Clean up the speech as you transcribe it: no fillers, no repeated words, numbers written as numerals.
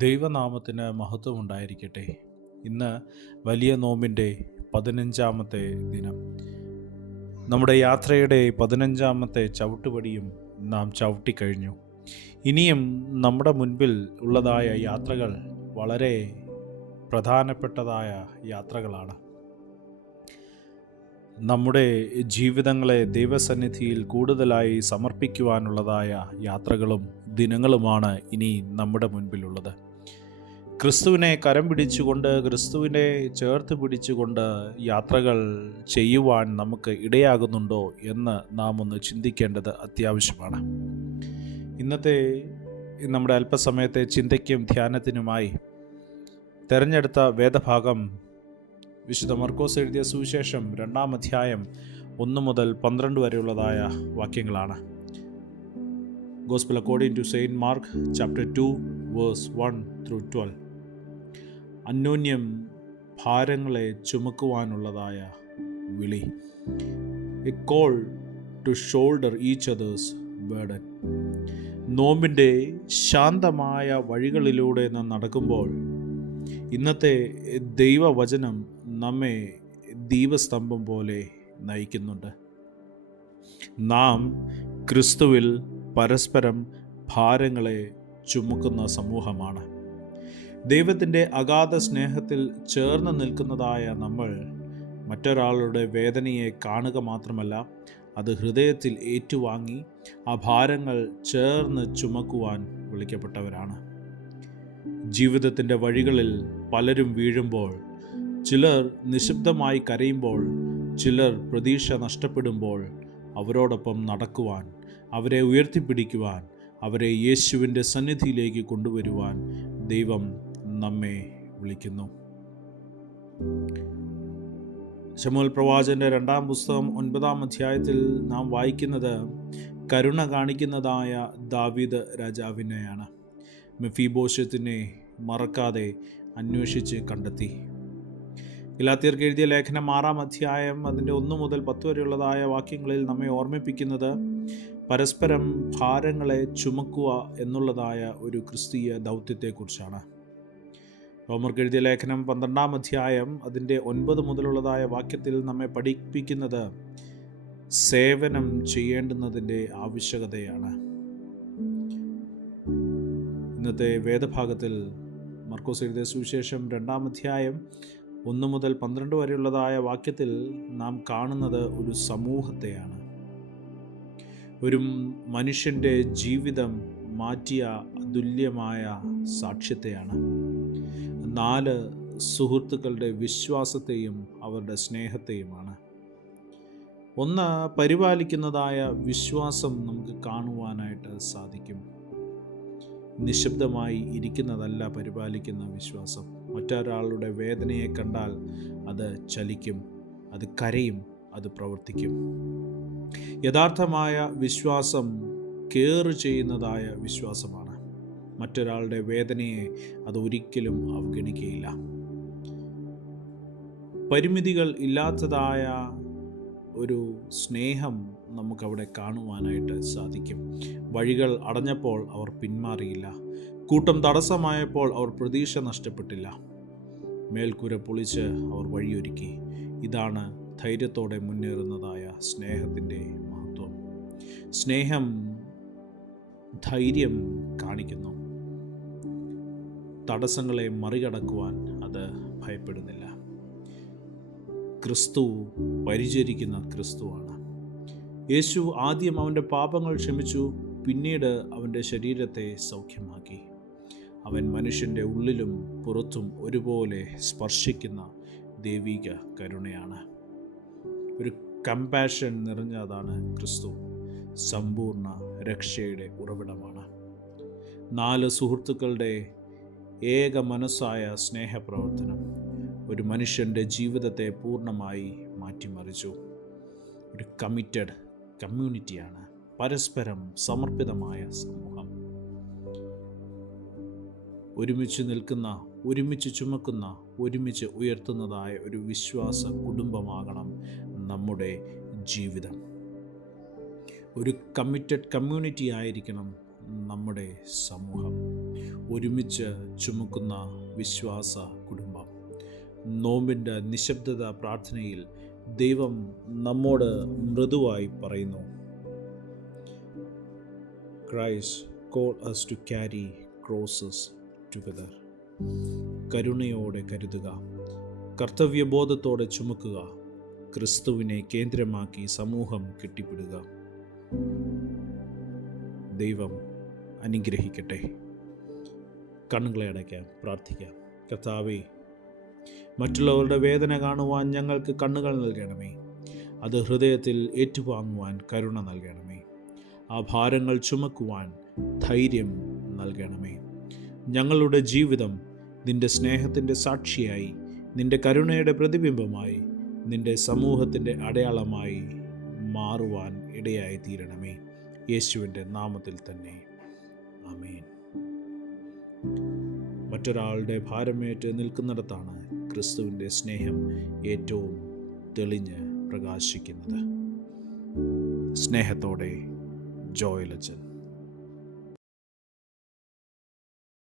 ദൈവനാമത്തിന് മഹത്വം ഉണ്ടായിരിക്കട്ടെ. ഇന്ന് വലിയ നോമ്പിൻ്റെ 15-ാമത്തെ ദിനം. നമ്മുടെ യാത്രയുടെ 15-ാമത്തെ ചവിട്ടുപടിയും നാം ചവിട്ടിക്കഴിഞ്ഞു. ഇനിയും നമ്മുടെ മുൻപിൽ ഉള്ളതായ യാത്രകൾ വളരെ പ്രധാനപ്പെട്ടതായ യാത്രകളാണ്. നമ്മുടെ ജീവിതങ്ങളെ ദൈവസന്നിധിയിൽ കൂടുതലായി സമർപ്പിക്കുവാനുള്ളതായ യാത്രകളും ദിനങ്ങളുമാണ് ഇനി നമ്മുടെ മുൻപിലുള്ളത്. ക്രിസ്തുവിനെ കരം പിടിച്ചുകൊണ്ട്, ക്രിസ്തുവിനെ ചേർത്ത് പിടിച്ചുകൊണ്ട് യാത്രകൾ ചെയ്യുവാൻ നമുക്ക് ഇടയാകുന്നുണ്ടോ എന്ന് നാം ഒന്ന് ചിന്തിക്കേണ്ടത് അത്യാവശ്യമാണ്. ഇന്നത്തെ നമ്മുടെ അല്പസമയത്തെ ചിന്തയ്ക്കും ധ്യാനത്തിനുമായി തിരഞ്ഞെടുത്ത വേദഭാഗം വിശുദ്ധ മർക്കോസ് എഴുതിയ സുവിശേഷം 2-ാം അധ്യായം 1 മുതൽ 12 വരെയുള്ളതായ വാക്യങ്ങളാണ്. Gospel according to Saint Mark chapter 2 verse 1 through 12. അന്യോന്യം ഭാരങ്ങളെ ചുമക്കുവാനുള്ളതായ വിളി. A call to shoulder each other's burden. നോമ്പിൻ്റെ ശാന്തമായ വഴികളിലൂടെ നാം നടക്കുമ്പോൾ ഇന്നത്തെ ദൈവവചനം നമ്മെ ദീപസ്തംഭം പോലെ നയിക്കുന്നുണ്ട്. നാം ക്രിസ്തുവിൽ പരസ്പരം ഭാരങ്ങളെ ചുമക്കുന്ന സമൂഹമാണ്. ദൈവത്തിൻ്റെ അഗാധ സ്നേഹത്തിൽ ചേർന്ന് നിൽക്കുന്നതായ നമ്മൾ മറ്റൊരാളുടെ വേദനയെ കാണുക മാത്രമല്ല, അത് ഹൃദയത്തിൽ ഏറ്റുവാങ്ങി ആ ഭാരങ്ങൾ ചേർന്ന് ചുമക്കുവാൻ വിളിക്കപ്പെട്ടവരാണ്. ജീവിതത്തിൻ്റെ വഴികളിൽ പലരും വീഴുമ്പോൾ, ചിലർ നിശബ്ദമായി കരയുമ്പോൾ, ചിലർ പ്രതീക്ഷ നഷ്ടപ്പെടുമ്പോൾ അവരോടൊപ്പം നടക്കുവാൻ, അവരെ ഉയർത്തിപ്പിടിക്കുവാൻ, അവരെ യേശുവിൻ്റെ സന്നിധിയിലേക്ക് കൊണ്ടുവരുവാൻ ദൈവം നമ്മെ വിളിക്കുന്നു. ശമൂവേൽ പ്രവാചകന്റെ 2-ാം പുസ്തകം 9-ാം അധ്യായത്തിൽ നാം വായിക്കുന്നത് കരുണ കാണിക്കുന്നതായ ദാവീദ് രാജാവിനെയാണ്. മെഫീബോശത്തിനെ മറക്കാതെ അന്വേഷിച്ച് കണ്ടെത്തി. ഗലാത്യർക്ക് എഴുതിയ ലേഖനം 6-ാം അധ്യായം അതിൻ്റെ 1 മുതൽ 10 വരെയുള്ളതായ വാക്യങ്ങളിൽ നമ്മെ ഓർമ്മിപ്പിക്കുന്നത് പരസ്പരം ഭാരങ്ങളെ ചുമക്കുക എന്നുള്ളതായ ഒരു ക്രിസ്തീയ ദൗത്യത്തെക്കുറിച്ചാണ്. റോമർക്ക് എഴുതിയ ലേഖനം 12-ാം അധ്യായം അതിൻ്റെ 9 മുതലുള്ളതായ വാക്യത്തിൽ നമ്മെ പഠിപ്പിക്കുന്നത് സേവനം ചെയ്യേണ്ടുന്നതിൻ്റെ ആവശ്യകതയാണ്. ഇന്നത്തെ വേദഭാഗത്തിൽ മർക്കോസ് എഴുതിയ സുവിശേഷം 2-ാം അധ്യായം 1 മുതൽ 12 വരെയുള്ളതായ വാക്യത്തിൽ നാം കാണുന്നത് ഒരു സമൂഹത്തെയാണ്. ഒരു മനുഷ്യൻ്റെ ജീവിതം മാറ്റിയ അതുല്യമായ സാക്ഷ്യത്തെയാണ്. 4 സുഹൃത്തുക്കളുടെ വിശ്വാസത്തെയും അവരുടെ സ്നേഹത്തെയുമാണ്. ഒന്ന്, പരിപാലിക്കുന്നതായ വിശ്വാസം നമുക്ക് കാണുവാനായിട്ട് സാധിക്കും. നിശബ്ദമായി ഇരിക്കുന്നതല്ല പരിപാലിക്കുന്ന വിശ്വാസം. മറ്റൊരാളുടെ വേദനയെ കണ്ടാൽ അത് ചലിക്കും, അത് കരയും, അത് പ്രവർത്തിക്കും. യഥാർത്ഥമായ വിശ്വാസം കെയർ ചെയ്യുന്നതായ വിശ്വാസമാണ്. മറ്റൊരാളുടെ വേദനയെ അത് ഒരിക്കലും അവഗണിക്കുകയില്ല. പരിമിതികൾ ഇല്ലാത്തതായ ഒരു സ്നേഹം നമുക്കവിടെ കാണുവാനായിട്ട് സാധിക്കും. വഴികൾ അടഞ്ഞപ്പോൾ അവർ പിന്മാറിയില്ല. കൂട്ടം തടസ്സമായപ്പോൾ അവർ പ്രതീക്ഷ നഷ്ടപ്പെട്ടില്ല. മേൽക്കൂര പൊളിച്ച് അവർ വഴിയൊരുക്കി. ഇതാണ് ധൈര്യത്തോടെ മുന്നേറുന്നതായ സ്നേഹത്തിൻ്റെ മഹത്വം. സ്നേഹം ധൈര്യം കാണിക്കുന്നു. തടസ്സങ്ങളെ മറികടക്കുവാൻ അത് ഭയപ്പെടുന്നില്ല. ക്രിസ്തു പരിചരിക്കുന്ന ക്രിസ്തുവാണ്. യേശു ആദ്യം അവൻ്റെ പാപങ്ങൾ ക്ഷമിച്ചു, പിന്നീട് അവൻ്റെ ശരീരത്തെ സൗഖ്യമാക്കി. അവൻ മനുഷ്യൻ്റെ ഉള്ളിലും പുറത്തും ഒരുപോലെ സ്പർശിക്കുന്ന ദൈവിക കരുണയാണ്. ഒരു കമ്പാഷൻ നിറഞ്ഞതാണ് ക്രിസ്തു. സമ്പൂർണ്ണ രക്ഷയുടെ ഉറവിടമാണ്. 4 സുഹൃത്തുക്കളുടെ ഏക മനസ്സായ സ്നേഹപ്രവർത്തനം ഒരു മനുഷ്യൻ്റെ ജീവിതത്തെ പൂർണ്ണമായി മാറ്റിമറിച്ചു. ഒരു കമ്മിറ്റഡ് കമ്മ്യൂണിറ്റിയാണ്, പരസ്പരം സമർപ്പിതമായ സമൂഹം. ഒരുമിച്ച് നിൽക്കുന്ന, ഒരുമിച്ച് ചുമക്കുന്ന, ഒരുമിച്ച് ഉയർത്തുന്നതായ ഒരു വിശ്വാസ കുടുംബമാകണം നമ്മുടെ ജീവിതം. ഒരു കമ്മിറ്റഡ് കമ്മ്യൂണിറ്റി ആയിരിക്കണം നമ്മുടെ സമൂഹം. ഒരുമിച്ച് ചുമക്കുന്ന വിശ്വാസ കുടുംബം. നോമ്പിൻ്റെ നിശബ്ദത പ്രാർത്ഥനയിൽ ദൈവം നമ്മോട് മൃദുവായി പറയുന്നു, Christ called us to carry crosses together. കരുണയോടെ കരുതുക, കർത്തവ്യബോധത്തോടെ ചുമക്കുക, ക്രിസ്തുവിനെ കേന്ദ്രമാക്കി സമൂഹം കെട്ടിപ്പിടുക. ദൈവം അനുഗ്രഹിക്കട്ടെ. കണ്ണുകളെ അടയ്ക്കാം, പ്രാർത്ഥിക്കാം. കർത്താവേ, മറ്റുള്ളവരുടെ വേദന കാണുവാൻ ഞങ്ങൾക്ക് കണ്ണുകൾ നൽകണമേ. അത് ഹൃദയത്തിൽ ഏറ്റുവാങ്ങുവാൻ കരുണ നൽകണമേ. ആ ഭാരങ്ങൾ ചുമക്കുവാൻ ധൈര്യം നൽകണമേ. ഞങ്ങളുടെ ജീവിതം നിൻ്റെ സ്നേഹത്തിൻ്റെ സാക്ഷിയായി, നിൻ്റെ കരുണയുടെ പ്രതിബിംബമായി, നിൻ്റെ സമൂഹത്തിൻ്റെ അടയാളമായി മാറുവാൻ ഇടയായി തീരണമേ. യേശുവിൻ്റെ നാമത്തിൽ തന്നെ, ആമേൻ. മറ്റൊരാളുടെ ഭാരമേറ്റ് നിൽക്കുന്നിടത്താണ് ക്രിസ്തുവിൻ്റെ സ്നേഹം ഏറ്റവും തെളിഞ്ഞ് പ്രകാശിക്കുന്നത്. സ്നേഹത്തോടെ, ജോയൽ അച്ഛൻ.